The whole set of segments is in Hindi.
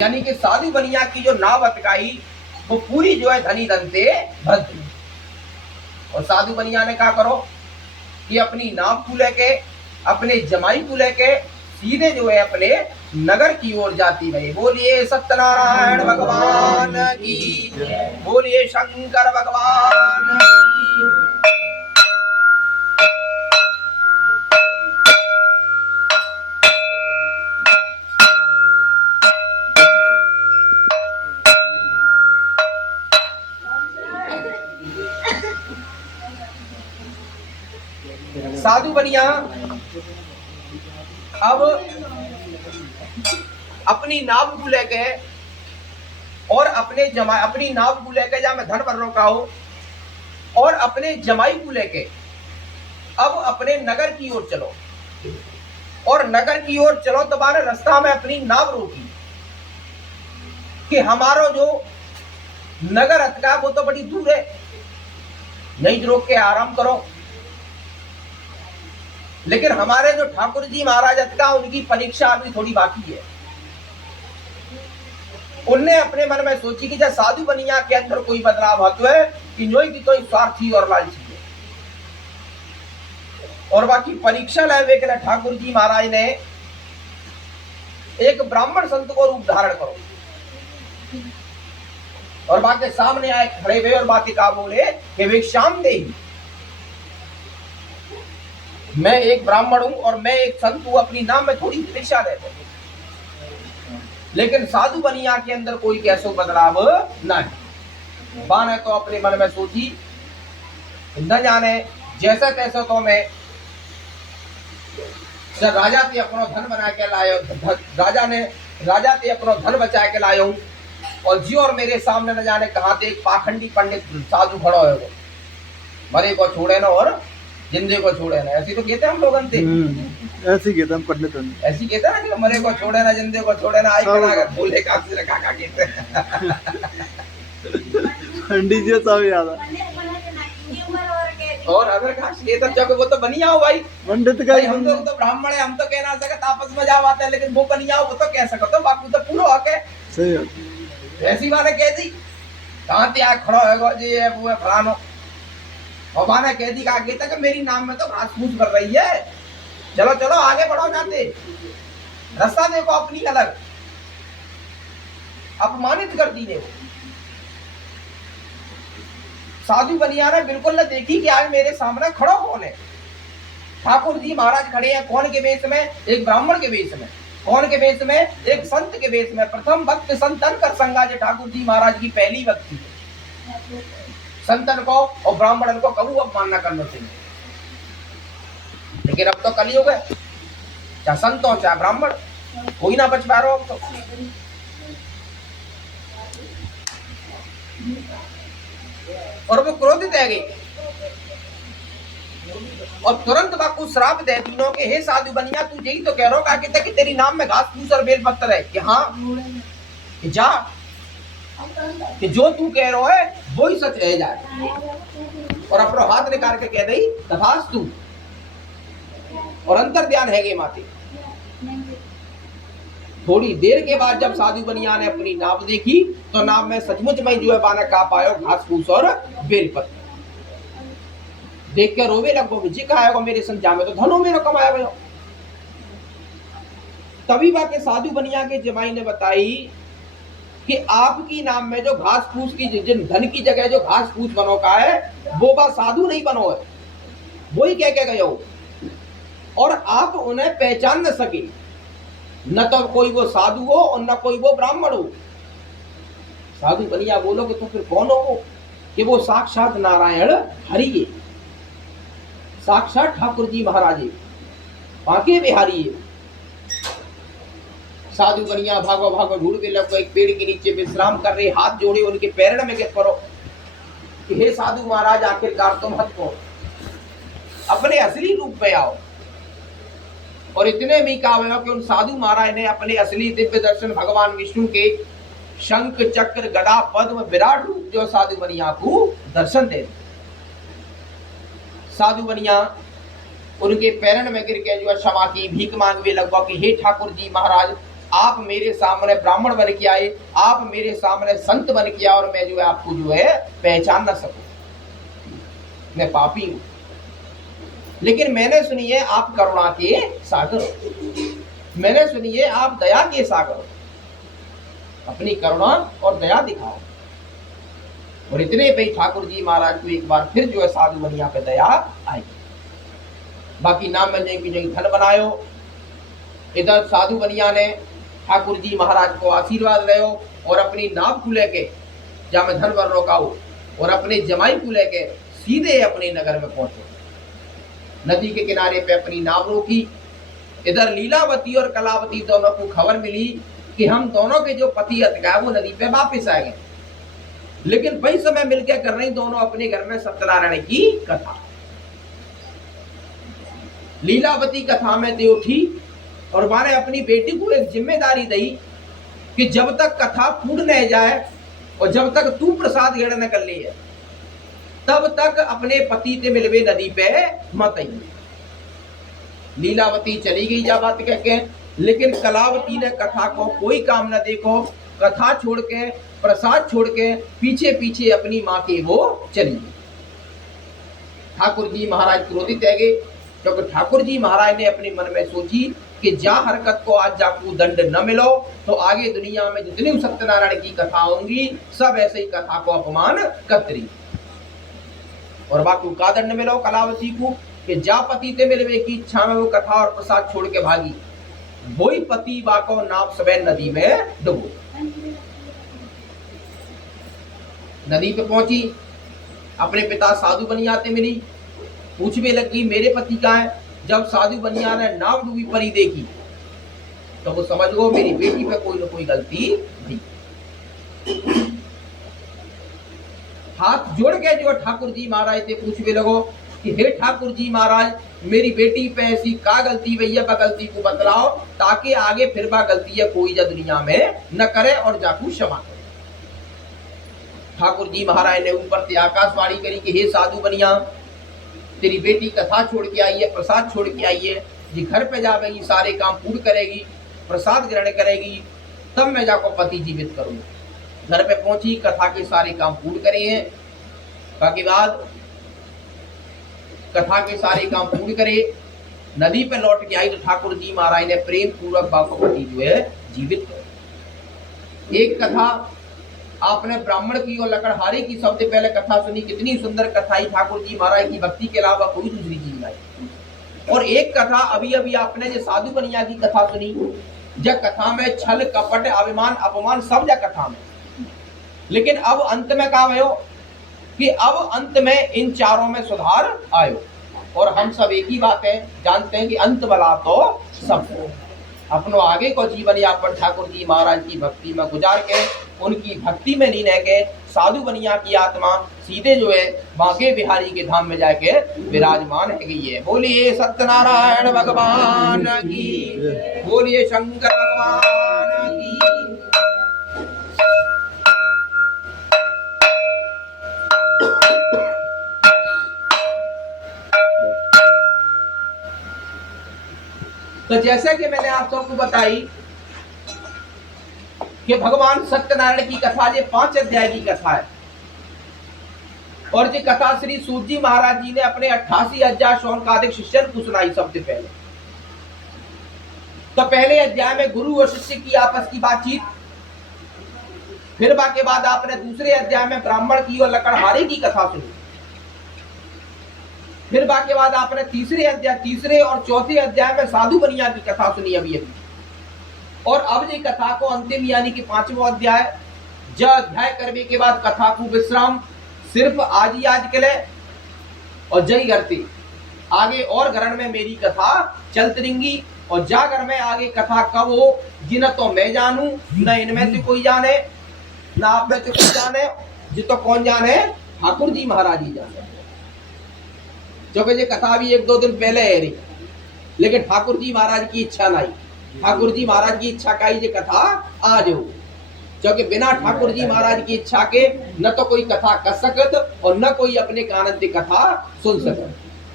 यानी कि साधु बनिया की जो नाव अटकाई वो पूरी जो है धनी धन से भर दी। और साधु बनिया ने क्या करो कि अपनी नाव को लेके अपने जमाई को लेके सीधे जो है अपने नगर की ओर जाती रही। बोलिए सत्यनारायण भगवान की, बोलिए शंकर भगवान की। साधु बनिया अब अपनी नाव को लेके और अपनी नाव को लेके जहां मैं धन भर रोका हूं और अपने जमाई को लेके अब अपने नगर की ओर चलो। और नगर की ओर चलो तो बारे रास्ता में अपनी नाव रोकी कि हमारो जो नगर अटका वो तो बड़ी दूर है, यहीं रोक के आराम करो। लेकिन हमारे जो ठाकुर जी महाराज अटका उनकी परीक्षा अभी थोड़ी बाकी है। उनने अपने मन में सोची कि जब साधु बनिया के अंदर कोई बदलाव होता है कि नोई की कोई स्वार्थी और लालची है। और बाकी परीक्षा लेवे के लिए ठाकुर जी महाराज ने एक ब्राह्मण संत को रूप धारण करो और बाकी सामने आए खड़े हुए और बाकी का बोले कि वे शाम दे ही मैं एक ब्राह्मण हूं और मैं एक संत हूं, अपनी नाम में थोड़ी परीक्षा लेते हैं। लेकिन साधु बनिया के अंदर कोई कैसो बदलाव नहीं। बाने तो अपने मन में सोची न जाने जैसा तैसा तो मैं जब राजा ते अपनो धन बना के लायो, राजा ते अपनो धन बचा के लायो और जी और मेरे सामने न जाने कहां ते एक पाखंडी पंडित साधु खड़ो है वो मरे को छोड़े ना और जिंदे को छोड़े ना। ऐसी तो कहते हम लोग ऐसी कहते हम पंडित ऐसी कहते ना कि मरे को छोड़े ना जिंदे को छोड़े ना। आई कना बोले का से रखा का कहते पंडित जी सब याद और अगर का कहते जब वो तो बनिया हो भाई पंडित का हम तो ब्राह्मण है, हम तो कह ना सकते आपस में जा बात है। लेकिन वो बनिया हो वो तो कह सकते हो बाकी तो पूरा हक है। सही है। ऐसी बात कह दी कहां ते आ खड़ो है जी ये वो फलानो और माने कह दी का कहता कि मेरी नाम में तो घास फूस कर रही है, चलो चलो आगे बढ़ो जाते रास्ता देखो अपनी अलग। अपमानित कर दी ने साधु बनिया ने बिल्कुल न देखी कि आज मेरे सामने खड़ा कौन है। ठाकुर जी महाराज खड़े हैं कौन के वेश में? एक ब्राह्मण के वेश में। कौन के वेश में? एक संत के वेश में। प्रथम भक्त संतन कर संगा जो ठाकुर जी महाराज की पहली भक्ति है। संतन को और ब्राह्मणन को कबू अपमान न करना चाहिए। लेकिन अब तो कलयुग है, चाहे संत हो चाहे ब्राह्मण कोई ना बच पा रहा हो। तो और वो क्रोधित है गई और तुरंत बाकू श्राप दे तीनों के हे साधु बनिया तू यही तो कह रहा हो कि तेरी नाम में घास फूस और बेल पत्थर है कि हाँ कि जा कि जो तू कह रहा है वो ही सच रह जाए। और अपना हाथ निकाल के कह दई तथास्तु और अंतर ध्यान है गे माते। थोड़ी देर के बाद जब साधु बनिया ने अपनी नाव देखी तो नाव में सचमुच में जो है बाना का पायो घास फूस और बेल पत्थर। देख कर रोवे लगो जी कहा मेरे संजा में तो धनो मेरा कमाया गया। तभी बाके साधु बनिया के जमाई ने बताई कि आपकी नाम में जो घास फूस की जिन धन की जगह जो घास फूस बनो का है वो बा साधु नहीं बनो है, वही कह के गए हो और आप उन्हें पहचान न सके। न तो कोई वो साधु हो और न कोई वो ब्राह्मण हो। साधु बनिया बोलोगे तो फिर कौन हो वो? कि वो साक्षात नारायण हरि है, साक्षात ठाकुर जी महाराज बांके बिहारी है। साधु बनिया भागो भागो ढूंढ के लगो एक पेड़ के नीचे विश्राम कर रहे, हाथ जोड़े उनके पैर में गिर पड़ो कि हे साधु महाराज आखिरकार तुम हद को अपने असली रूप में आओ। और इतने भी कहा कि उन साधु महाराज ने अपने असली दिव्य दर्शन भगवान विष्णु के शंख चक्र गदा पद्म विराट रूप जो साधु बनिया को दर्शन दे। साधु बनिया उनके पैरन में गिर के जो क्षमा की भीख मांगवे लगभग कि हे ठाकुर जी महाराज आप मेरे सामने ब्राह्मण बन के आए, आप मेरे सामने संत बन के आए और मैं जो है आपको जो है पहचान ना सकूं, मैं पापी हूं। लेकिन मैंने सुनी है आप करुणा के सागर हो, मैंने सुनी है आप दया के सागर हो, अपनी करुणा और दया दिखाओ। और इतने पे ठाकुर जी महाराज को एक बार फिर जो है साधु बनिया पे दया आई। बाकी नाम में की जो धन बनायो, इधर साधु बनिया ने ठाकुर जी महाराज को आशीर्वाद रहो और अपनी नाव को लेके जहां में धन वर रोकाऊ और अपने जमाई को लेके सीधे अपने नगर में पहुंचे। नदी के किनारे पे अपनी नाव रोकी। इधर लीलावती और कलावती दोनों को खबर मिली कि हम दोनों के जो पति अटका वो नदी पे वापस आ गए। लेकिन वही समय मिलकर कर रही दोनों अपने घर में सत्यनारायण की कथा। लीलावती कथा में दे उठी और माने अपनी बेटी को एक जिम्मेदारी दी कि जब तक कथा फूट न जाए और जब तक तू प्रसाद ग्रहण न कर ली है तब तक अपने पति से मिलवे नदी पे मत आई। लीलावती चली गई जा बात कह के, लेकिन कलावती ने कथा को कोई काम न देखो, कथा छोड़ के प्रसाद छोड़ के पीछे पीछे अपनी माँ के वो चली गई। ठाकुर जी महाराज क्रोधित है गए, क्योंकि ठाकुर जी महाराज ने अपने मन में सोची कि जा हरकत को आज जाकू दंड न मिलो तो आगे दुनिया में जितनी सत्यनारायण की कथा होंगी सब ऐसे ही कथा को अपमान कतरी। और बाकू का दंड मिलो कलावती को कि जा पति ते मिलवे की इच्छा में वो कथा और प्रसाद छोड़ के भागी, वही पति बाको नाव सवेन नदी में डूबो। नदी पे पहुंची, अपने पिता साधु बनिया से मिली, पूछने लगी मेरे पति का है। जब साधु बनिया ने नाव डूबी परी देखी तो वो समझ गो मेरी बेटी पे कोई ना कोई गलती थी। हाथ जोड़ के जो ठाकुर जी महाराज से पूछने लगो कि हे ठाकुर जी महाराज मेरी बेटी पे ऐसी का गलती भैया बा गलती को बतलाओ ताकि आगे फिर बा गलती है कोई जा दुनिया में न करे और जाकू क्षमा करे। ठाकुर जी महाराज ने ऊपर से आकाशवाणी करी कि हे साधु बनिया तेरी बेटी कथा छोड़ के आई है, प्रसाद छोड़ के आई है, जी घर पे जाएगी सारे काम पूर्ण करेगी, प्रसाद ग्रहण करेगी, तब मैं जाको पति जीवित करूंगा। घर पे पहुंची, कथा के सारे काम पूर्ण करे हैं। बाकी बाद कथा के सारे काम पूर्ण करे, नदी पे लौट के आई तो ठाकुर जी महाराज ने प्रेम पूर्वक बाको पति जो है जीवित करे। एक कथा आपने ब्राह्मण की और लकड़हारे की सबसे पहले कथा सुनी, कितनी सुंदर कथा ही ठाकुर जी महाराज की भक्ति के अलावा कोई दूसरी चीज नहीं। और एक कथा अभी अभी आपने जो साधु बनिया की कथा सुनी, जब कथा में छल कपट अभिमान अपमान सब जा कथा में, लेकिन अब अंत में कहा भयो कि अब अंत में इन चारों में सुधार आयो। और हम सब एक ही बात है जानते हैं कि अंत बला तो सब अपनो आगे को जीवन यापन ठाकुर जी महाराज की भक्ति में गुजार के उनकी भक्ति में लीन है के साधु बनिया की आत्मा सीधे जो है बांके बिहारी के धाम में जाके विराजमान है गई है। बोलिए सत्यनारायण भगवान की, बोलिए शंकर भगवान की। तो जैसे कि मैंने आप सबको बताई कि भगवान सत्यनारायण की कथा ये 5 अध्याय की कथा है और ये कथा श्री सूत जी महाराज जी ने अपने 88 अध्याय शौनकादिक शिष्यन को सुनाई। सबसे पहले तो पहले अध्याय में गुरु और शिष्य की आपस की बातचीत, फिर बाकी बाद आपने दूसरे अध्याय में ब्राह्मण की और लकड़हारे की कथा सुनी, फिर बाकी बाद आपने तीसरे और चौथे अध्याय में साधु बनिया की कथा सुनी अभी अभी। और अब ये कथा को अंतिम यानी कि 5वां अध्याय, जब अध्याय करने के बाद कथा को विश्राम सिर्फ आज ही आज के लिए और जय करती आगे और घरण में मेरी कथा चलती रहेंगी। और जागर में आगे कथा कब हो जिन तो मैं जानू न इनमें से कोई जाने न आप में से कोई जाने, जी तो कौन जाने ठाकुर जी महाराज ही जाने। क्योंकि ये कथा भी 1-2 दिन पहले है रही, लेकिन ठाकुर जी महाराज की इच्छा नहीं। ठाकुर जी महाराज की इच्छा का ही ये कथा आज हो, क्योंकि बिना ठाकुर जी महाराज की इच्छा के न तो कोई कथा कर सकत और न कोई अपने कानन से कथा सुन सकत।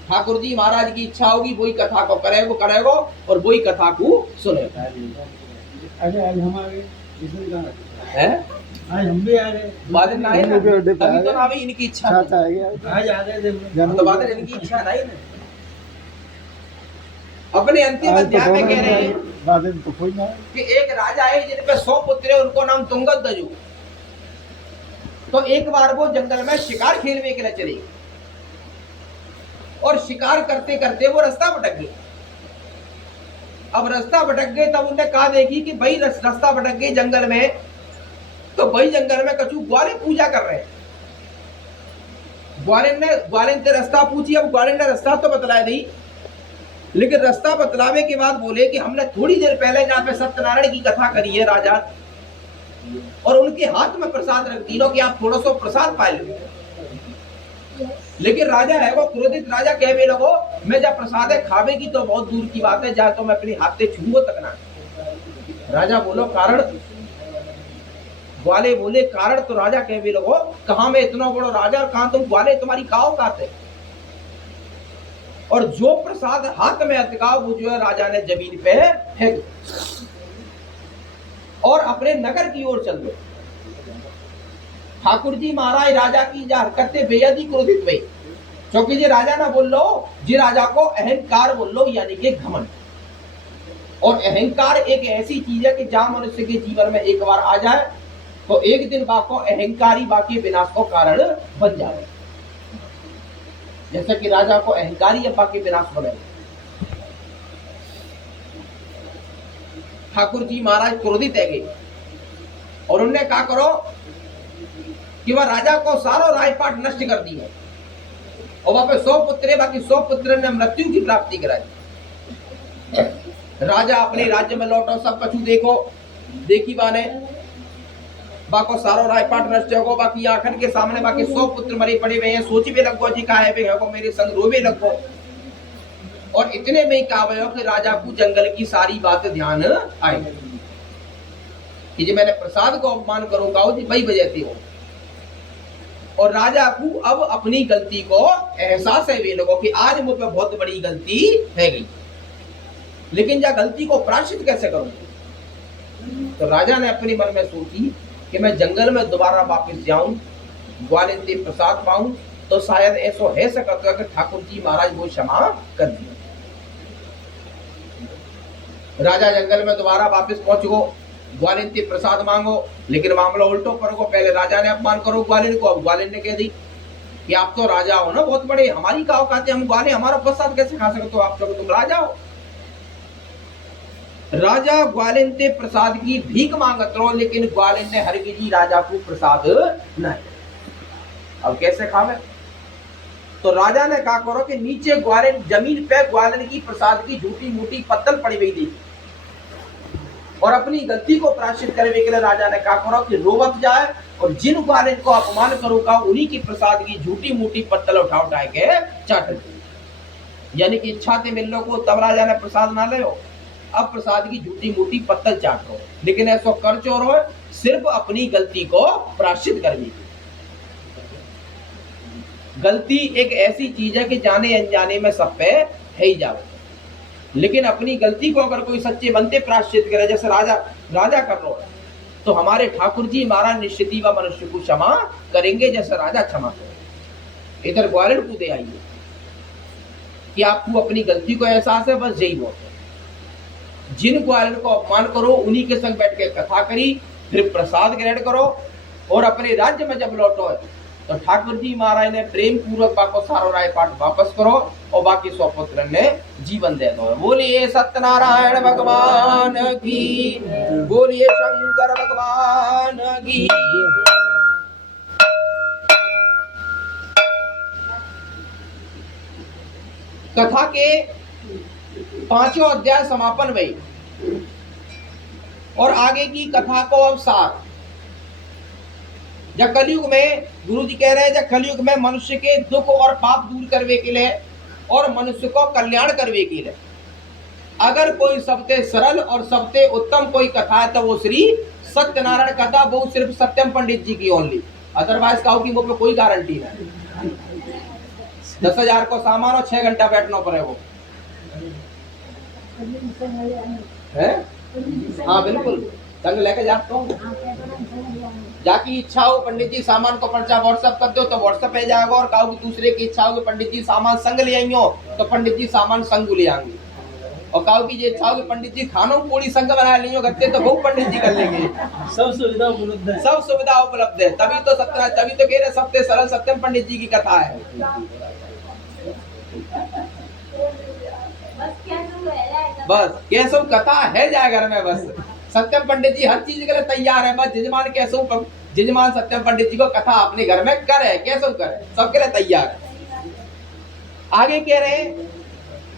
ठाकुर जी महाराज की इच्छा होगी वही कथा को करेगो और वही कथा को सुनेगा। अरे आज हम आ गए, इसमें कहाँ है आज हम भी आ गए, बादल ना आए ना, इनके अड्डे पे अभी आए। तो ना भी इनकी इच्छा चाचा नहीं। आ गया आज आ गए थे हम। जन्म तो बादल इनकी इच्छा नहीं ना। अपने अंतिम आज तो अध्याय में दोनों कह रहे हैं बादल तो कोई ना कि एक राजा है जिन पे 100 पुत्र है, उनको नाम तुंगदजु। तो एक बार वो जंगल में शिकार खेलने के लिए चले और शिकार करते करते वो रास्ता भटक गए। अब रास्ता भटक गए तब उन्होंने कहा देखी कि भाई रास्ता भटक गए जंगल में, तो भाई जंगल में कछु ग्वाले पूजा कर रहे हैं। ग्वालिन से रास्ता पूछी। अब ग्वालिन ने रास्ता तो बतला दी, लेकिन रास्ता बतलावे के बाद बोले कि हमने थोड़ी देर पहले जहाँ पे सत्यनारायण की कथा करी है राजा, और उनके हाथ में प्रसाद रख तीनों कि आप थोड़ा सा प्रसाद पा लो। लेकिन राजा है वो क्रोधित राजा, कहने लगो मैं जब प्रसाद है खावे की तो बहुत दूर की बात है, जा तो मैं अपने हाथ से छूंगो तक ना। राजा बोलो कारण, ग्वाले बोले कारण। तो राजा कहने लगो कहा मैं इतना बड़ा राजा और कहा तुम ग्वाले, तुम्हारी का औकात है। और जो प्रसाद हाथ में अटका वो जो है राजा ने जमीन पे फेंक और अपने नगर की ओर चल गए। ठाकुर जी महाराज राजा की हरकतें बेहद ही क्रोधित हुए, क्योंकि जी राजा ना बोल लो, जी राजा को अहंकार बोल लो, यानी कि घमंड। और अहंकार एक ऐसी चीज है कि जहां मनुष्य के जीवन में एक बार आ जाए तो एक दिन बाको अहंकारी बाकी विनाश को कारण बन जाए। जैसे कि राजा को अहंकारी अब्बा के विनाश बने। ठाकुर जी महाराज क्रोधित है गए और उन्होंने कहा करो कि वह राजा को सारो राजपाट नष्ट कर दिया और वहां पे 100 पुत्र है, बाकी 100 पुत्र ने मृत्यु की प्राप्ति कराई। राजा अपने राज्य में लौटो, सब कछु देखो देखी बाने, बाको सारो राजपाट नष्ट होगो, बाकी आखन के सामने बाकी 100 पुत्र मरे पड़े हुए हैं। सोच भी लगो जी का है मेरे संग रोवे लगो। और इतने में ही कहा कि राजा को जंगल की सारी बात ध्यान आई कि जी मैंने प्रसाद को अपमान करूंगा जी भाई बजाते हो। और राजा को अब अपनी गलती को एहसास है वे लोगों कि आज मुझ पे बहुत बड़ी गलती है गई, लेकिन जा गलती को प्रायश्चित कैसे करूं। तो राजा ने अपने मन में सोची कि मैं जंगल में दोबारा वापस जाऊं, ग्वालिन से प्रसाद पाऊं, तो शायद ऐसा है सकता कि ठाकुर जी महाराज वो क्षमा कर दिए। राजा जंगल में दोबारा वापस पहुंच गो, ग्वालिन से प्रसाद मांगो, लेकिन मामला उल्टो पर गो। पहले राजा ने अपमान करो ग्वालिन को, अब ग्वालिन ने कह दी कि आप तो राजा हो ना बहुत बड़े, हमारी का औकात है, हम ग्वाले हमारा प्रसाद कैसे खा सकते हो, आप लोग तुम राजा हो। राजा ग्वालिन से प्रसाद की भीख मांगत रहो, लेकिन ग्वालिन ने हरगिजी राजा को प्रसाद नहीं। अब कैसे खावे। तो राजा ने कहा करो कि नीचे ग्वालिन जमीन पे ग्वालिन की प्रसाद की झूठी मूठी पत्तल पड़ी हुई थी, और अपनी गलती को प्रायश्चित करने के लिए राजा ने कहा करो कि रोवत जाए और जिन ग्वालिन को अपमान करूंगा उन्हीं की प्रसाद की झूठी मूठी पत्तल उठा के चाट दे। यानी कि इच्छा से मिल लो को तब राजा ने प्रसाद ना ले हो, अब प्रसाद की झूठी मूठी पत्तल चाट लो, लेकिन ऐसा कर चोर हो सिर्फ अपनी गलती को प्रायश्चित करने की। गलती एक ऐसी चीज है कि जाने अनजाने में सब पे है ही जावे, लेकिन अपनी गलती को अगर कोई सच्चे बनते प्रायश्चित करे, जैसे राजा कर लो, तो हमारे ठाकुर जी महाराज निश्चित ही व मनुष्य को क्षमा करेंगे जैसे राजा क्षमा करे। इधर ग्वालिन को दे आइए कि आपको अपनी गलती को एहसास है, बस यही बहुत है। जिन ग्वालिन को अपमान करो उन्हीं के संग बैठ के कथा करी, फिर प्रसाद ग्रहण करो और अपने राज्य में जब लौटो तो ठाकुर जी महाराज ने प्रेम पूर्वक बाको सारो राजपाट वापस करो और बाकी 100 पुत्र ने जीवन दे दो। बोलिए सत्यनारायण भगवान की, बोलिए शंकर भगवान की। कथा के 5वां अध्याय समापन हुई और आगे की कथा को अब सार। जब कलयुग में गुरु जी कह रहे हैं, जब कलयुग में मनुष्य के दुख और पाप दूर करने के लिए और मनुष्य को कल्याण करने के लिए अगर कोई सबसे सरल और सबसे उत्तम कोई कथा है तो वो श्री सत्यनारायण कथा, वो सिर्फ सत्यम पंडित जी की ओनली। अदरवाइज कहो कि वो पे कोई गारंटी नहीं। 10,000 को सामान और 6 घंटा बैठना पड़े वो है। हाँ बिल्कुल, संग लेके जाता हूँ। जाकी इच्छा हो पंडित जी सामान को पर्चा व्हाट्सएप कर दो तो व्हाट्सएप पे जाएगा, और कहो कि दूसरे की इच्छा हो कि पंडित जी सामान संग ले आई हो तो पंडित जी सामान संग ले आएंगे, और कहो कि ये इच्छा हो कि पंडित जी खानों पूरी संग बना ली हो गत्ते तो वो पंडित जी कर लेंगे। सब सुविधा उपलब्ध है। सब सुविधा उपलब्ध है, तभी तो कह रहे सत्य सरल सत्यम पंडित जी की कथा है। बस केशव कथा है जाए घर में, बस सत्यम पंडित जी हर चीज के लिए तैयार है, बस जजमान सत्यम पंडित जी को कथा अपने घर में करे, केशव करे, सबके लिए तैयार है। आगे कह रहे हैं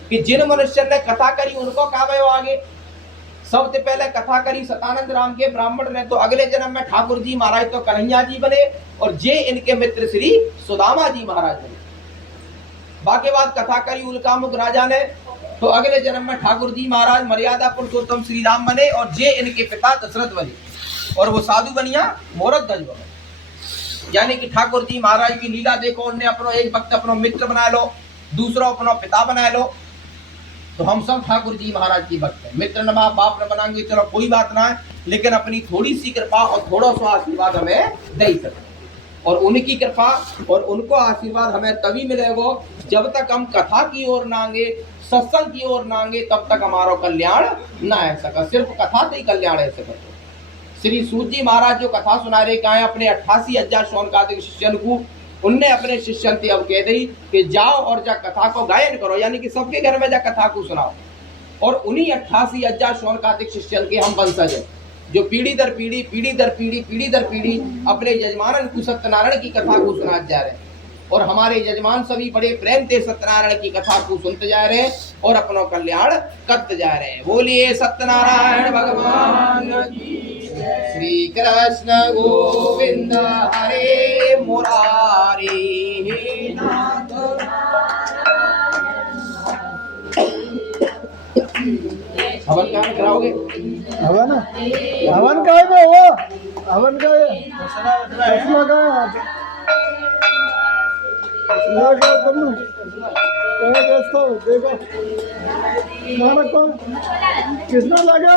कि जिन मनुष्य ने कथा करी उनको कहा भयो आगे। सबसे पहले कथा करी सतानंद राम के ब्राह्मण ने, तो अगले जन्म में ठाकुर जी महाराज तो कन्हैया जी बने, और जे इनके मित्र श्री सुदामा जी महाराज बने। बाकी बात कथा करी उल्कामुख राजा ने, तो अगले जन्म में ठाकुर जी महाराज मर्यादा पुरुषोत्तम श्री राम बने, और जे इनके पिता दशरथ बने, और वो साधु बनिया मोरक ध्वज बने। यानी कि ठाकुर जी महाराज की लीला देखो, उन्हें अपनो एक वक्त अपनो मित्र बना लो, दूसरा अपनो पिता बना लो। तो हम सब ठाकुर जी महाराज की भक्त हैं, मित्र न बाप न बनाएंगे चलो कोई बात ना है, लेकिन अपनी थोड़ी सी कृपा और थोड़ा सा आशीर्वाद हमें दे सकते, और उनकी कृपा और उनको आशीर्वाद हमें तभी मिलेगा जब तक हम कथा की ओर ना आएंगे, सत्संग की ओर ना आएंगे, तब तक हमारा कल्याण ना है सका। सिर्फ कथा से ही कल्याण है सका। श्री सूत जी महाराज जो कथा सुना रहे कहा अपने 88,000 शौनकादिक शिष्यन को, उनने अपने शिष्यन से अब कह दी कि जाओ और जा कथा को गायन करो, यानी कि सबके घर में जा कथा को सुनाओ। और उन्हीं 88,000 शौनकादिक शिष्यन के हम वंशज हैं, जो पीढ़ी दर पीढ़ी अपने यजमानन को सत्यनारायण की कथा को सुना जा रहे हैं, और हमारे यजमान सभी बड़े प्रेम से सत्यनारायण की कथा को सुनते जा रहे हैं और अपना कल्याण करते जा रहे हैं। बोलिए सत्यनारायण भगवान की, श्री कृष्ण गोविंद हरे मुरारी, हे नाथ हवन कहाँ कराओगे? हवन हवन का है वो, हवन का है फैसला का है, लगा कर लूं क्या कैसा हो देखो ना रखो किसने लगा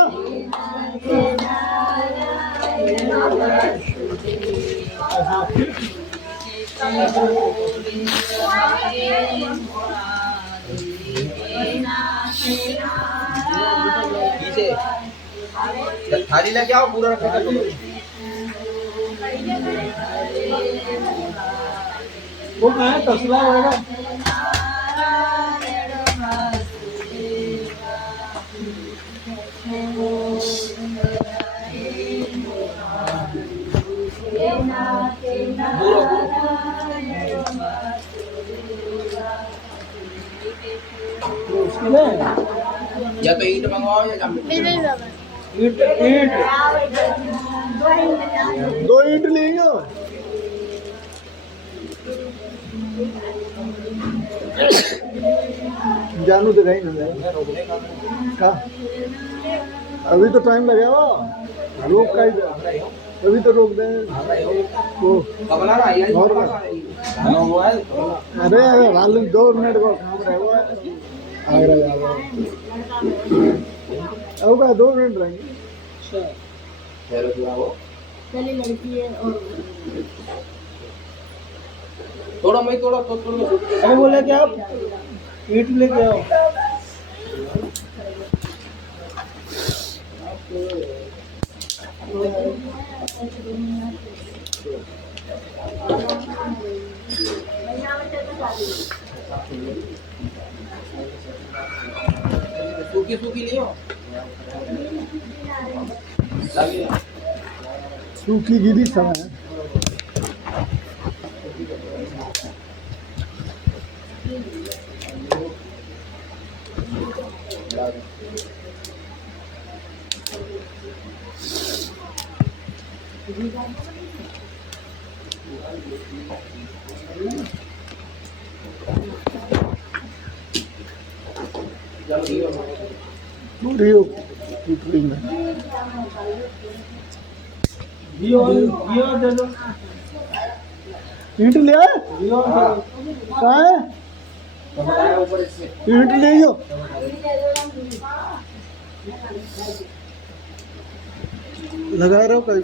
पीछे थाली लेके आओ, पूरा रखा कर लो। वो मैं तसला होगा या तो ईंट मंगवाओ या ईंट ईंट 2 ईंट लियो जानू तो कहीं नहीं कहा अभी तो टाइम लगेगा, रोक का ही अभी तो रोक दें वो और अरे हाल 2 मिनट को काम रहेगा आ रहा अब का 2 मिनट रहेंगे। चली लड़की है और थोड़ा मैं थोड़ा तो अरे बोले क्या आप ईंट लेके आओ सूखी लियो, सूखी गिरी समय है। रियो टूटली में दे दो ईंट ले आए कहाँ है ईंट ले जो लगा रहे हो कहीं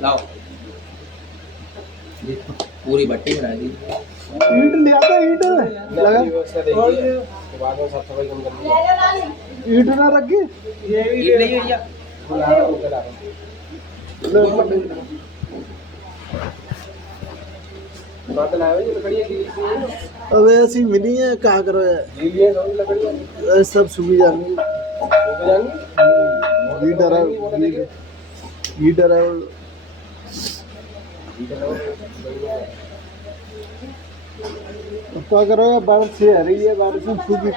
लाओ पूरी भट्टी बना दी। ईंट ले आता ईंट लगा ईंट ना रखी ईंट नहीं भैया अब ऐसी मिली है कहा करो यार सब सूखी जानी हीटर है हीटर है क्या करो यार बारिश से आ रही है बारिश में सूखी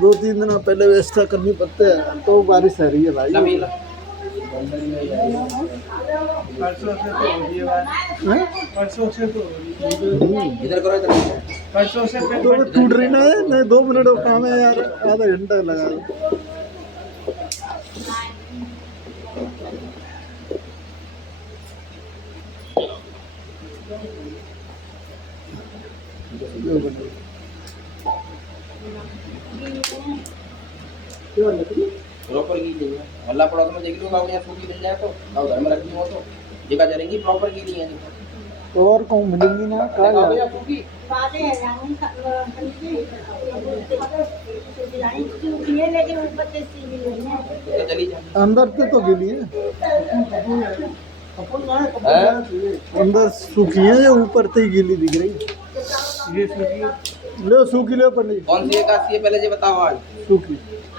दो तीन दिन पहले व्यवस्था करनी पड़ती है तो बारिश आ रही है भाई परसों से तो हो रही है बात। हैं? परसों से तो हो रही है। इधर करो इधर परसों से तो वो टूट रही ना है नहीं 2 मिनट का काम है यार आधा घंटा लगा दो। प्रॉपर की चाहिए हल्ला पड़ा तो मैं देख लूंगा यहाँ सूखी मिल जाए तो और घर में रखनी हो तो जगह चलेंगी प्रॉपर की नहीं है और कौन मिलेंगी ना कहा लगाओ यार भैया सूखी तो चली जाए अंदर तो गिली है अंदर सूखी है या ऊपर से ही गीली दिख रही ये सूखी लो सूखी लो पंडित कौन सी एकादशी है पहले ये बताओ आज सूखी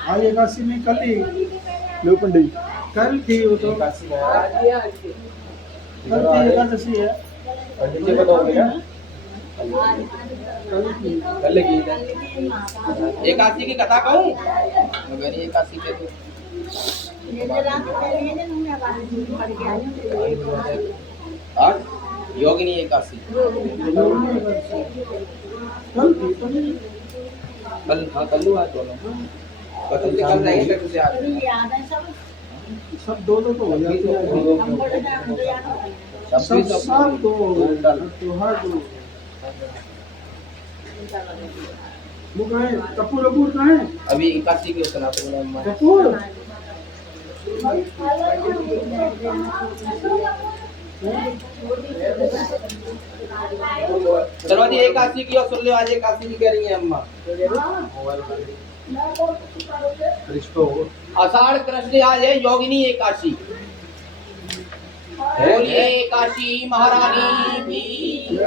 आज एकादशी में कल ही लो पंडित कल थी वो तो कल थी एकादशी है एकादशी की कथा कहूँ मगर एकादशी पे तो आज योगिनी एकादशी कल हाँ कल लू आज दोनों कल से कल नहीं कल से आज सब दो तो हो जाती है सब तो त्योहार तो वो कहाँ है कपूर कपूर कहाँ है अभी एकादशी की सुना तो मैंने अम्मा कपूर चलो जी एकादशी की और सुन लो आज एकादशी की कह रही है अम्मा आषाढ़ कृष्ण आज है योगिनी एकादशी बोलिए एकादशी महारानी की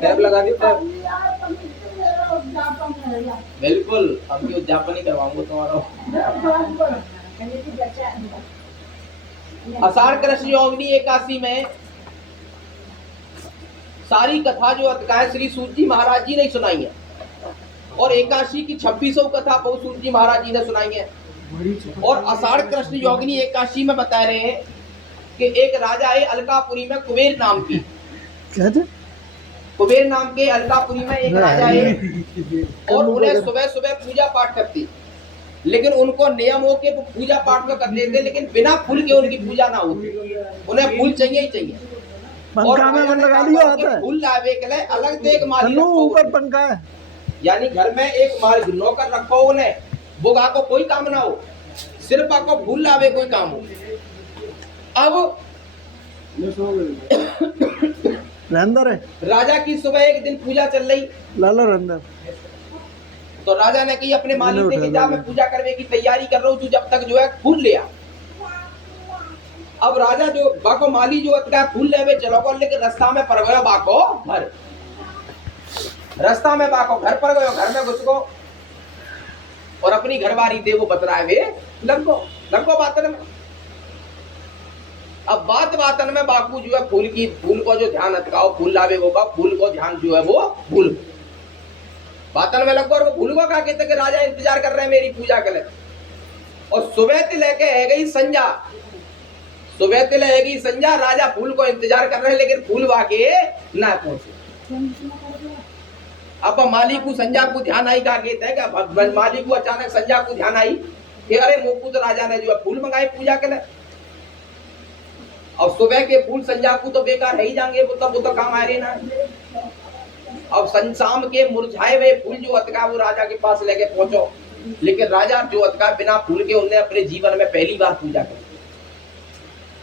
टैब लगा दी टैब बिल्कुल हम की उद्यापन ही करवाऊंगा तुम्हारा आषाढ़ कृष्ण योगिनी एकादशी में सारी कथा जो अतकाय श्री सूत जी महाराज जी ने सुनाई है और एकादशी की 2600 कथा बहु सूत जी महाराज जी ने सुनाई है और आषाढ़ कृष्ण योगिनी एकादशी में बता रहे हैं कि एक राजा है अलकापुरी में कुबेर नाम की क्या थे कुबेर नाम के अलकापुरी में एक राजा है और उन्हें सुबह सुबह पूजा पाठ करती लेकिन उनको नियम हो के वो पूजा पाठ तो कर लेते लेकिन बिना फूल के उनकी पूजा ना होती उन्हें फूल चाहिए ही चाहिए पंखा में मन लगा लिया आता है फूल लावे के लिए अलग से एक माली हेलो रखो ऊपर पंखा है यानी घर में एक माल नौकर रखो उन्हें बुगा को कोई काम ना हो सिर्फ आपको फूल लावे कोई काम हो अब रंदर है राजा की सुबह एक दिन पूजा चल रही लाला रंदर तो राजा ने कही अपने मालिक से कि जा मैं पूजा करने की तैयारी कर रहा हूँ तू जब तक जो है फूल ले आ अब राजा जो बाको माली जो है फूल ले चलो लेकिन रास्ता में पड़ गयो बाको घर रास्ता में बाको घर पर गयो घर में घुस गो और अपनी घरवारी दे वो बतराए वे लगो बातन में अब बातन में बापू जो है फूल को जो ध्यान अटकाओ फूल लावे होगा फूल को ध्यान जो है वो फूल बातन में लगो और वो फूल को कहा कहते कि राजा इंतजार कर रहे हैं मेरी पूजा के लिए और सुबह से लेके है गई संजा, सुबह से है गई संजा, राजा फूल को इंतजार कर रहे हैं लेकिन फूल वाके ना पहुंचे। अब माली को संजा को ध्यान आई का कहते हैं कि माली को अचानक संजा को ध्यान आई कि अरे मोकू तो राजा ने जो है फूल मंगाए पूजा के लिए, और सुबह के फूल संजा को तो बेकार है ही जाएंगे, वो तो काम आ रहे ना। अब शाम के मुरझाए हुए फूल जो अतका वो राजा के पास लेके पहुंचो, लेकिन राजा जो अतका बिना फूल के उन्हें अपने जीवन में पहली बार पूजा की,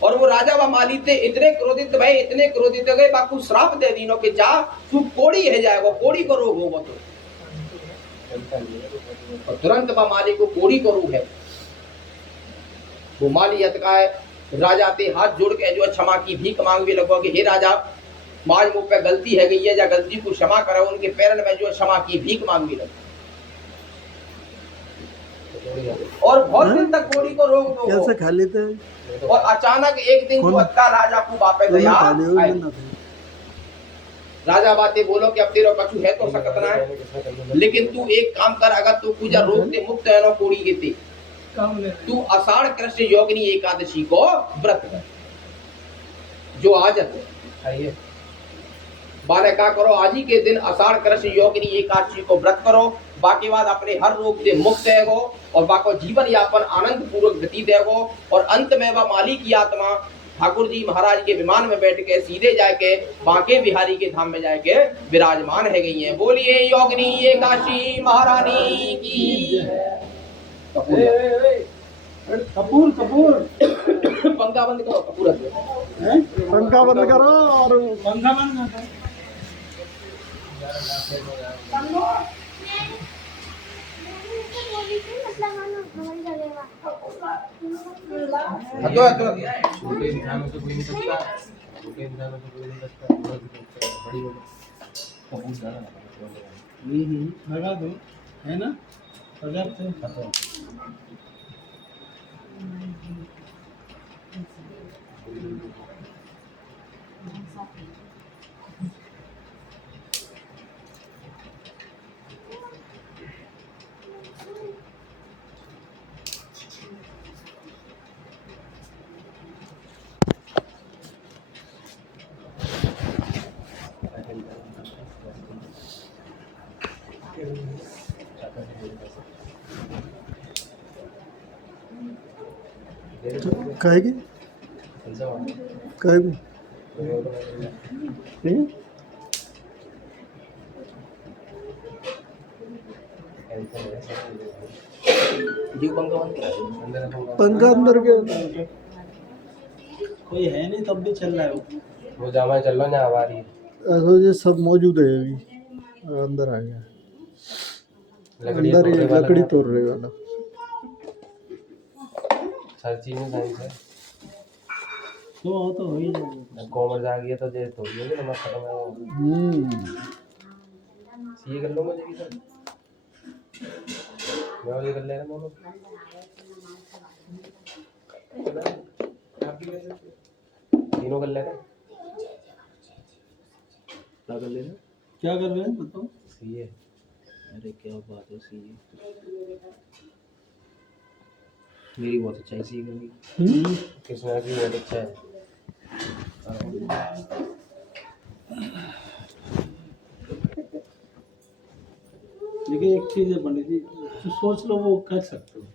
और वो राजा व माली थे इतने क्रोधित भय, इतने क्रोधित हो गए, बाकू श्राप दे दीनो कि जा तू कोड़ी है जाएगा, कोड़ी को रोग होगा तो, और तुरंत वह माली को कोड़ी को रोग है। वो माली अतका राजा ते हाथ जोड़ के जो क्षमा की भीख मांगने लगो कि हे राजा माज मुझ पे गलती है गई है, या गलती को क्षमा करो, उनके पैरन में जो क्षमा की भीख मांगने लगे, और बहुत दिन तक कोड़ी को रोग कैसे खा लेते हैं। और अचानक एक दिन जो अतका राजा को वापस आया, राजा बातें बोलो कि अब तेरा कछु है तो सकत ना है, लेकिन तू एक काम कर, अगर तू पूजा रोग से मुक्त है ना कोड़ी के ते, तू आषाढ़ कृष्ण योगिनी एकादशी को व्रत कर, जो आज है बारे का करो, आज ही के दिन आषाढ़ कृष्ण योगिनी एकादशी को व्रत करो, बाकी बाद अपने हर रोग से मुक्त है और बाको जीवन यापन आनंद पूर्वक व्यतीत है, और अंत में वह माली की आत्मा ठाकुर जी महाराज के विमान में बैठ के सीधे जाके बांके बिहारी के धाम में जाके विराजमान है गई है। बोलिए योगिनी एकादशी महारानी की। कपूर कपूर पंखा बंद करो, कपूर पंखा बंद करो और पंखा बंद कर। छोटे इंसानों से कोई नहीं सकता, छोटे इंसानों से कोई नहीं सकता, बड़ी लगा दो, है ना, पर्याप्त है। कहेगी कहेगी जी पंखा बंद करा, पंखा अंदर के कोई है नहीं तब भी चल रहा है वो जामा चल रहा ना आ रही है, ऐसा ये सब मौजूद है अभी, अंदर आ गया, अंदर ये लकड़ी तोड़ रहे वाला हर चीज में साइंस है। तो हो ही जाएगा। कॉमर्स आ गया तो जे थोड़ी होगी ना खत्म है वो, सीए कर लो मुझे की सर, मैं ये कर ले रहा हूं तीनों कर ले रहे, क्या कर ले रहे, क्या कर रहे हैं बताओ। सीए, अरे क्या बात है, सीए मेरी बहुत अच्छा है सी करनी। कृष्णा की बहुत अच्छा है। देखिए एक चीज है पंडित जी, जो सोच लो वो कर सकते हो,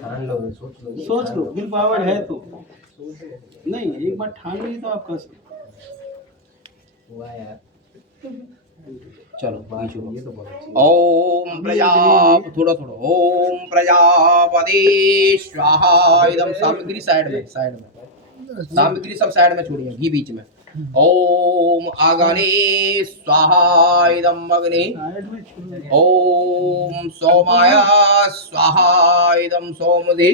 ठान लो, सोच लो, विल पावर है तो नहीं, एक बार ठान ली तो आप कर सकते हो। हुआ यार, चलो बाकी शुरू। ये तो बहुत अच्छी ओम प्रजा थोड़ा थोड़ा ओम प्रजापति स्वाहा, एकदम सामग्री साइड में सामग्री सब साइड में छोड़िए, घी बीच में। ओम अग्नि स्वाहा इदम अग्नि, साइड में छोड़, ओम सोमाय स्वाहा इदम सोमधि,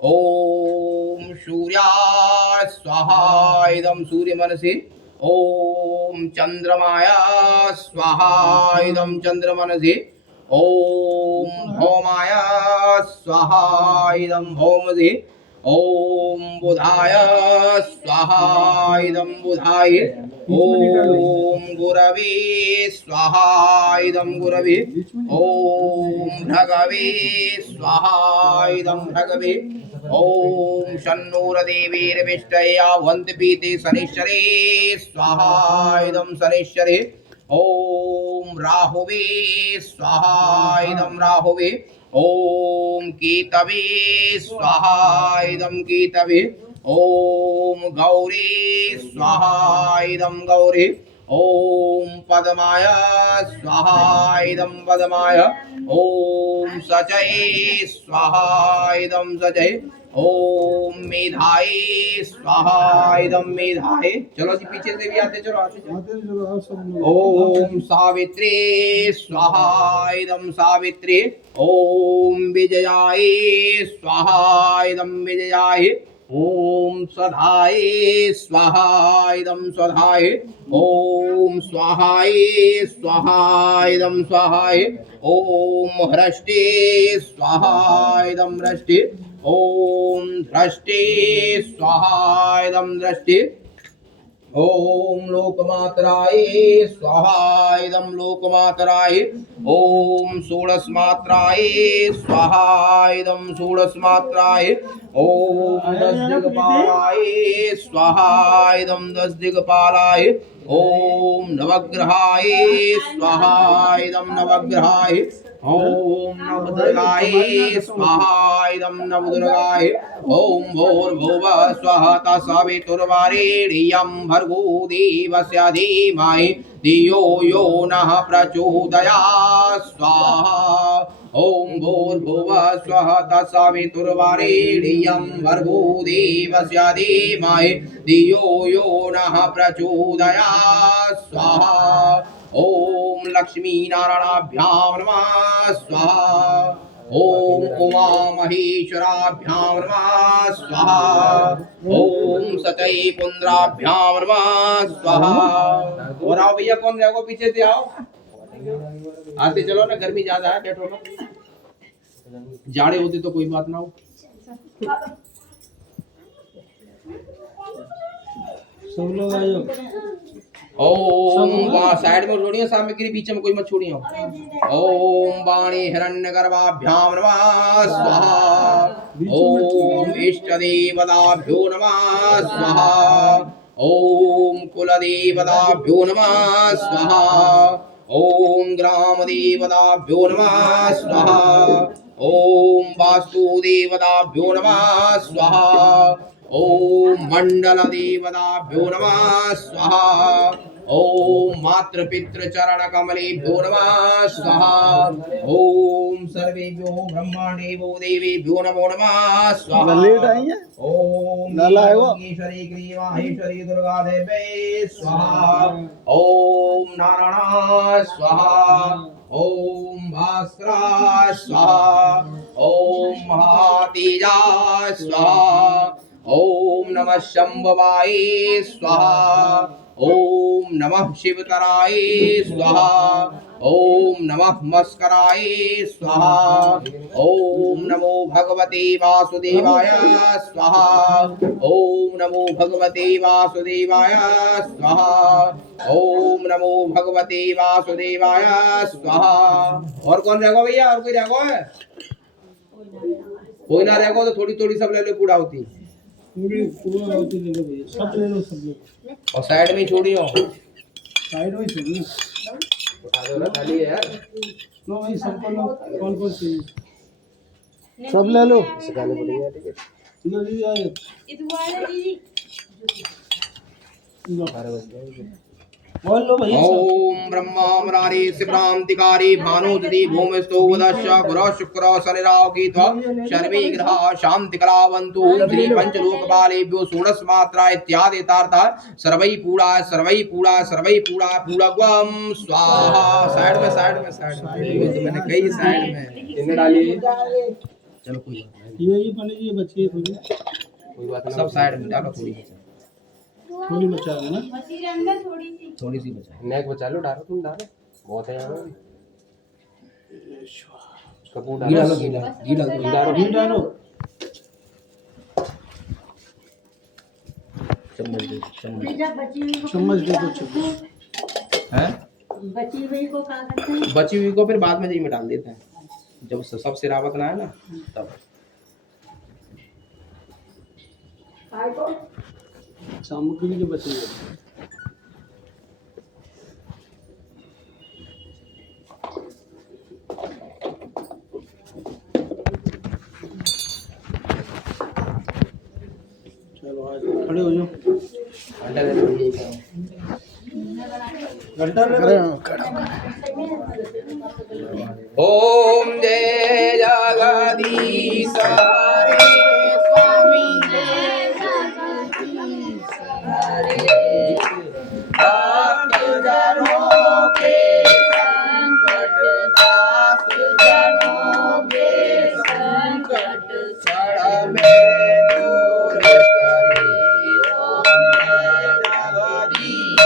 ओम सूर्याय स्वाहा इदम सूर्यमनसि, ओम चंद्रमाय स्वाहा इदम चंद्रमनसि, ओम भौमाय स्वाहा इदम भौमधि, ओम बुधाय स्वाहा इदं बुधाय ओम गुरवे स्वाहा इदं गुरवे ओम भृगवे स्वाहा इदं भृगवे ओम शन्नूरदेवीर्विष्टये आवन्ति पीते शनिश्चरे स्वाहा इदं शनिश्चरे ओम राहुवे स्वाहा इदं राहुवे ओम केतवे स्वाहा इदं केतवे ओम गौरी स्वाहा इदं गौरी ओम पद्माय स्वाहा इदं पद्माय ओम सचये स्वाहा इदं सचये ओम मेधाय स्वाहा इदं मेधाय। चलो जी पीछे से भी आते चलो आते चलो। आते हैं, चलो आओ सब लोग। ओम सावित्री स्वाहा इदं सावित्री ओम विजयाय स्वाहा इदं विजयाय ओम स्वधाय स्वाहा इदं स्वधाय ओम स्वाहाय स्वाहा इदं स्वाहाय ओम ह्रष्टे स्वाहा इदं ह्रष्टे ओम ध्रष्टे स्वाहा इदं ध्रष्टे ओम लोकमात्राय स्वाहा इदं लोकमात्राय ओम षोडशमात्राय स्वाहा इदं षोडशमात्राय ओम दशदिक्पालाय स्वाहा इदं दशदिक्पालाय ओम नवग्रहाय स्वाहा इदं नवग्रहाय ओम नवदुर्गाय स्वाहा इदं नवदुर्गाय ओम भूर्भुवः स्वः तत्सवितुर्वरेण्यं भर्गो देवस्य धीमहि धियो यो नः प्रचोदयात् स्वाहा ओम भूर्भुवः स्वः तत्सवितुर्वरेण्यं भर्गो देवस्य धीमहि धियो यो नः प्रचोदयात् स्वाहा ओम लक्ष्मी नारायणाभ्यां नमः स्वाहा ओम उमा महेश्वराभ्यां नमः स्वाहा ओम सतै पुंद्राभ्यां नमः स्वाहा। और आओ भैया कौन रहेगा पीछे से आओ आते चलो ना गर्मी ज्यादा है बैठो ना जाड़े होते तो कोई बात ना हो। सब लोग आयो। ओम साइड में छोड़ियो सामग्री बीच में कोई मत छोड़ियो। ओम वाणी हिरण्यगर्भाभ्यां नमः स्वाहा ओम इष्टदेवताभ्यो नमः स्वाहा ओम कुलदेवताभ्यो नमः स्वाहा ओम ग्रामदेवताभ्यो नमः स्वाहा ओम वास्तुदेवताभ्यो नमः स्वाहा ओम मंडल देवताभ्यो नमः स्वाहा ओम मातृपितृचरण कमलेभ्यो नमः स्वाहा ओम सर्वेभ्यो ब्रह्माण्डेभ्यो देवेभ्यो नमो नमः स्वाहा। लेट आई है ओम नाला है वो। ईश्वरी ग्रीवाहेश्वरी दुर्गा देवी स्वाहा ओम नारायण स्वाहा ओम भास्करा स्वाहा ओम महातेजा स्वाहा ओम नमः शंभवाय स्वाहा ओम नमः शिवतराय स्वाहा ओम नमः मस्कराय स्वाहा ओम नमो भगवते वासुदेवाय स्वाहा ओम नमो भगवते वासुदेवाय स्वाहा ओम नमो भगवते वासुदेवाय स्वाहा। और कौन रहेगा भैया और कोई रहेगा है कोई ना रहेगा तो थोड़ी थोड़ी सब ले लो पूरा होती पूरी पूरा होती ले लो भैया सब ले लो सब लोग और साइड में ही छोड़ियो साइड में छोड़ो ना उठा दो ना खाली है यार लो भाई सबको लो कौन कौन चाहिए सब ले लो सिखाने पड़ेगा टिकट लो दीदी आइए लो 12 बज गए बोल लो भैया सब। ओम ब्रह्मा मुरारी शिवरांतिकारी भानुदति भूमिस्थो वदश्च गुरु शुक्र शनिराव सर्वे ग्रहा शांति कलावन्तु ओम श्री पंचलोकपालेभ्यो षोडश मात्रा इत्यादि तार्था सर्वै पूरा पूर्णगम स्वाहा। साइड में तो मैंने कही साइड में इन्हें डालिए चलो कोई बात नहीं ये पंडित जी बच्चे थोड़ी कोई बात सब साइड में डालो थोड़ी बचा है ना थोड़ी सी बचा नेक बचा लो डालो तुम डालो बहुत है यहाँ कपूर घी डालो डालो घी डालो घी डालो चम्मच दे चम्मच चम्मच दे दो चम्मच। है। बची हुई को खा सकते हैं। बची हुई को फिर बाद में दही में डाल देते हैं, जब सब सिरावत ना है ना तब। सामग्री जो बची है। चलो आज खड़े हो जाओ। घंटा दे दो, यही करो। घंटा ले अरे ओम जय जगदीश हरे स्वामी जय जगदीश हरे। भक्त जनों के संकट दास जनों के संकट क्षण में दूर करी। ओम जय जगदीश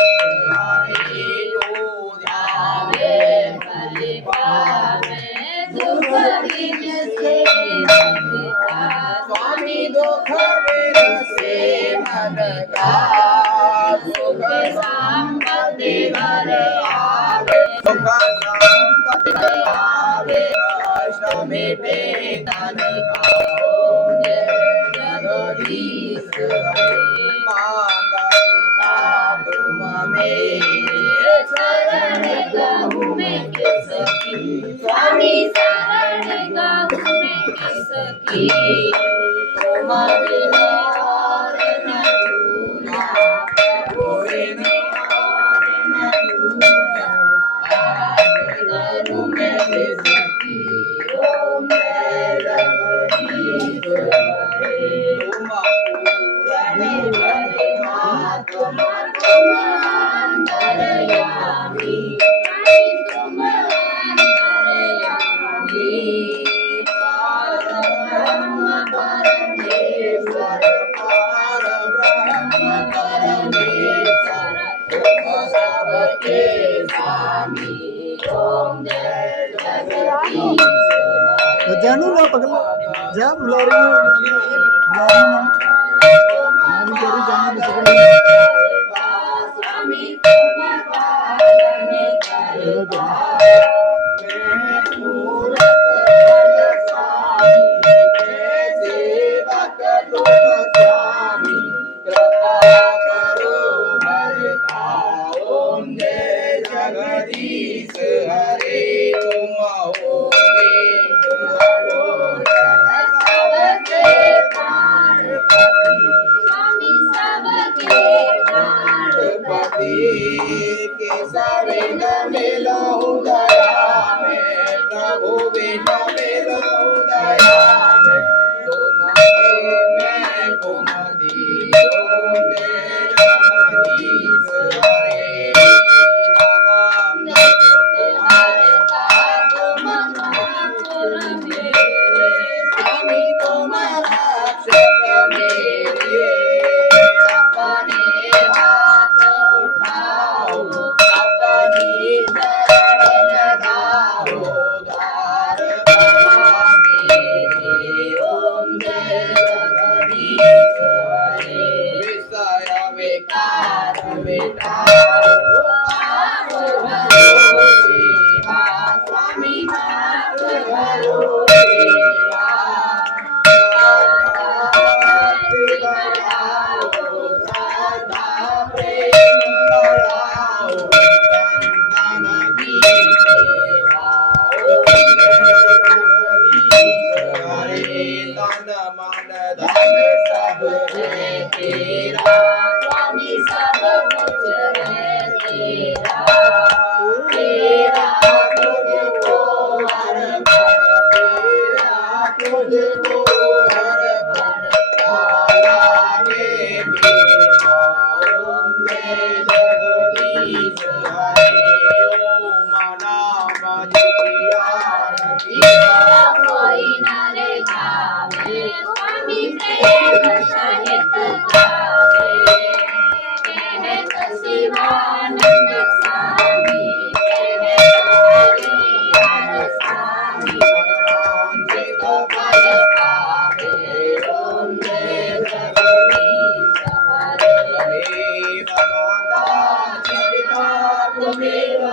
हरे जो ध्यावे भले पावे दुख बिन से मन का। स्वामी दुख बिन से मन का सुख संपत्ति घर आवे। सुख संपत्ति घर आवे कष्ट मिटे तन का। ओम जय जगदीश हरे। माता पिता तुम मेरे शरण गहूँ में किसकी। स्वामी शरण गहूँ में किसकी। तुम बिनु और न दूजा प्रभु बिनु और न दूजा। गहूँ में किसकी। ओम जय जगदीश हरे। तुम पूर्ण परमात्मा तुम अंतर्यामी। तुम अंतर्यामी पार ब्रह्म परमेश्वर। पार ब्रह्म परमेश्वर तुम सबके स्वामी। ओम जय जगदीश हरे। जानू ना पगला जा बुला रही है, बुला रही है। मैं भी कह रही जानू ना पगला। स्वामी तुम पालन करता। मैं मूरत बल स्वामी मैं सेवक तुम स्वामी। कृपा करो हरता। ओम जय जगदीश हरे। तुम होगे सबके प्राणपति। स्वामी सबके प्राणपति। केशव बिन मिलहु दया में प्रभु बिन मिलहु दया में। तुम्हारे मैं कुमति। ओम जय जगदीश हरे। नाम जप हरता तुम ठाकुर मेरे। स्वामी तुम रक्षक मेरे। अपने हाथ उठाओ अपनी शरण लगाओ द्वार बना मेरे। ओम जय जगदीश हरे। विषय विकार मिटाओ पाप हरो देवा। स्वामी पाप हरो देवा। भक्ति बढ़ाओ श्रद्धा प्रेम बढ़ाओ संतन की सेवा। ओम जय जगदीश हरे। तन मन धन सब है तेरा। स्वामी सब कुछ है तेरा। तेरा तुझको अर्पण। तेरा तुझको अर्पण लागे मेरा। ओम जय जगदीश हरे। ओम नाम जियारती कोई नर गावे। स्वामी प्रेम सहित गावे। कहत शिवानंद स्वामी कहत हरिहर स्वामी। मनवांछित फल पावे। ओम जय जगदीश हरे। माता पिता त्वमेव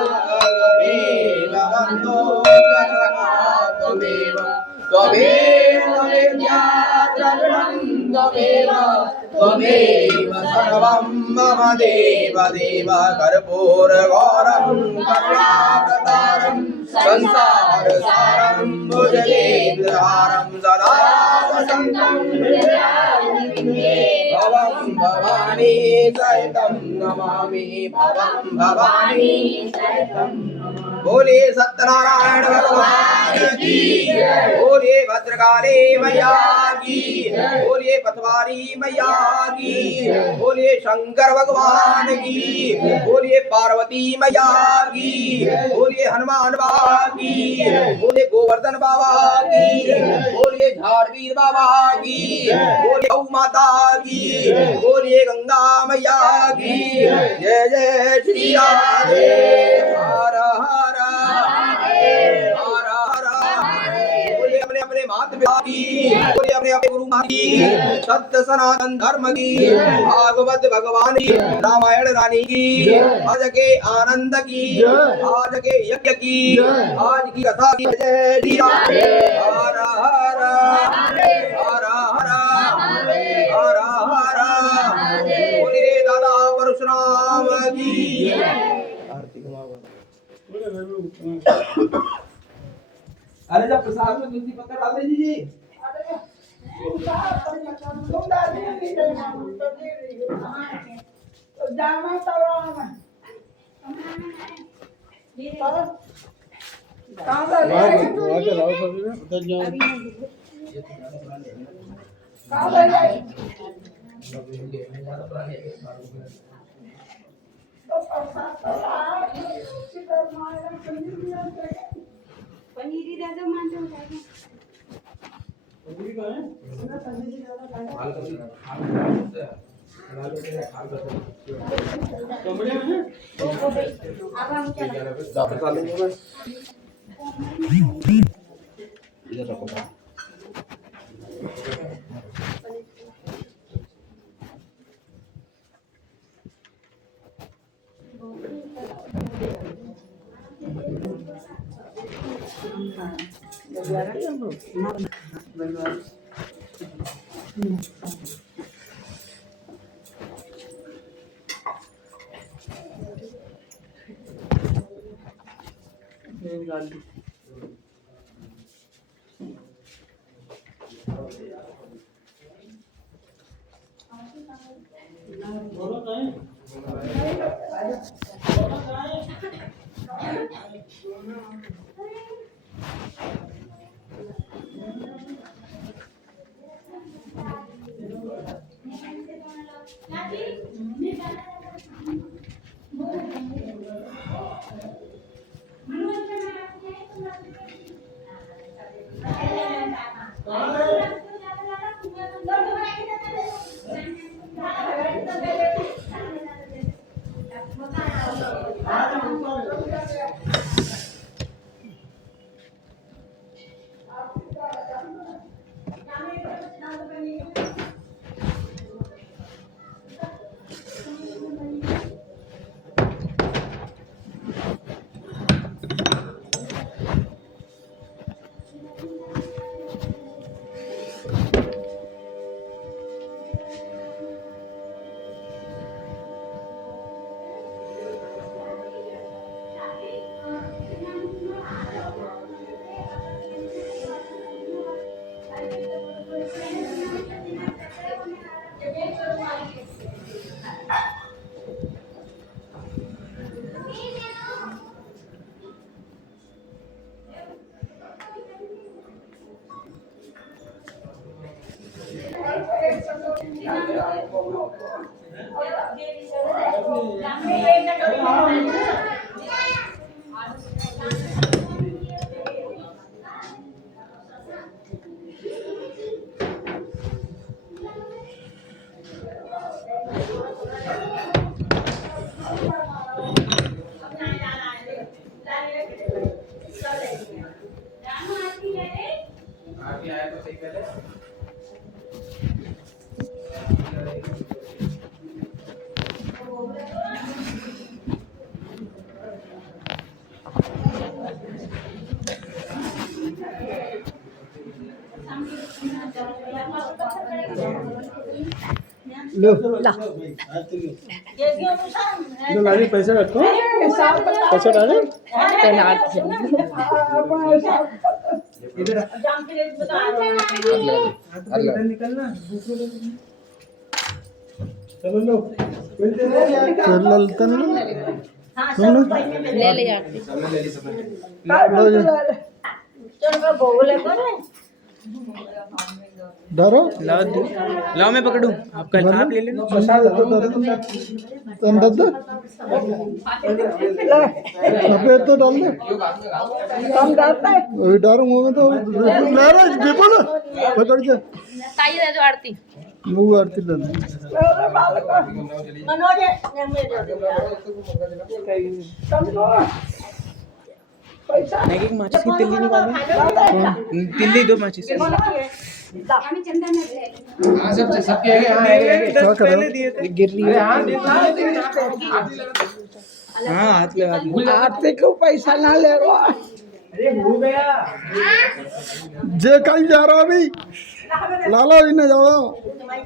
बन्धो सखा त्वमेव त्वमेव विद्या द्रविणं त्वमेव सर्वं मम देव देव कर्पूरगौरं करुणावतारं संसारसारं भुजगेन्द्रहारं सदा वसन्तं भवं भवानी सहितं नमामि भवं भवानी सहितं बोले सत्यनारायण भगवान की बोले भद्रकाली मैया की बोले पतवारी मैया की बोले शंकर भगवान की बोले पार्वती मैया की बोले हनुमान बाबा की बोले गोवर्धन बाबा की बोले झाड़वीर बाबा की बोले गौ माता की बोले गंगा मैया की जय जय श्री राधे हर हर हर हर बोले अपने अपने माता पिता की बोले अपने अपने गुरु माता की सत्य सनातन धर्म की भागवत भगवान की रामायण रानी की आज के आनंद की आज के यज्ञ की आज की कथा की जय श्री राधे हर हर हर हर हर हर बोले दादा परशुराम की अरे जब प्रसाद में तुलसी पत्ता डाल दीजिए उधर जाओ पनीरी दादा मानते हो कमरे में अब हम चला इधर रखो लो लो लाली पैसे रखो पैसे डाले इधर निकलना चलो लो ललतन ले ले जाते लो जी डरो लाओ मैं पकड़ूं आपका आप ले लेना प्रसाद तो अंदर दे सफेद तो डाल दे हम डालते हैं अभी डालूंगा मैं तो ले रहा बिल्कुल पकड़ के ताई दे दो आरती मुंह आरती ले ले एक एक माचिस की तिल्ली निकालो तिल्ली दो माचिस हमें चंदन में ले हाँ सब सबके आगे हाँ आगे क्या कर रहे गिर रही है हाँ हाँ हाथ लगा दी आरती को पैसा ना ले रहा हो जे कहीं जा रहा अभी लाला भी नहीं जाओ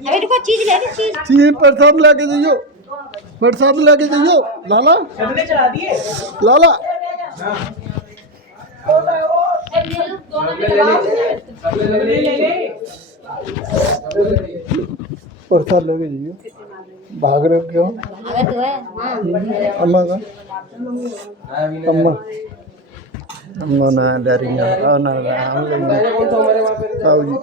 अरे रुको चीज ले ले चीज चीज प्रसाद लेके जाइयो प्रसाद लेके जाइयो लाला सबने चढ़ा दिए लाला प्रसाद लेके जाइयो भाग रहे हो क्यों अबे तू है अम्मा का अम्मा अम्मा ना डरी ना ना हम लेंगे आओ जी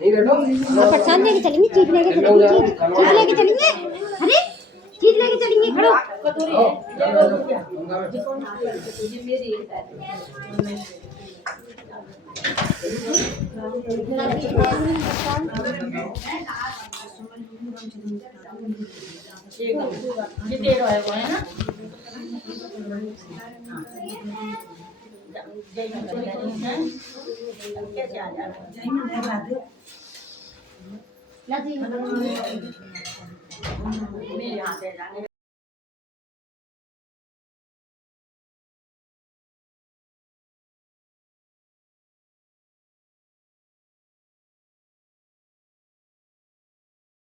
प्रसाद लेके चलेंगे चीज लेके चलेंगे चीज लेके चलेंगे अरे चीज लेके चलेंगे खड़ो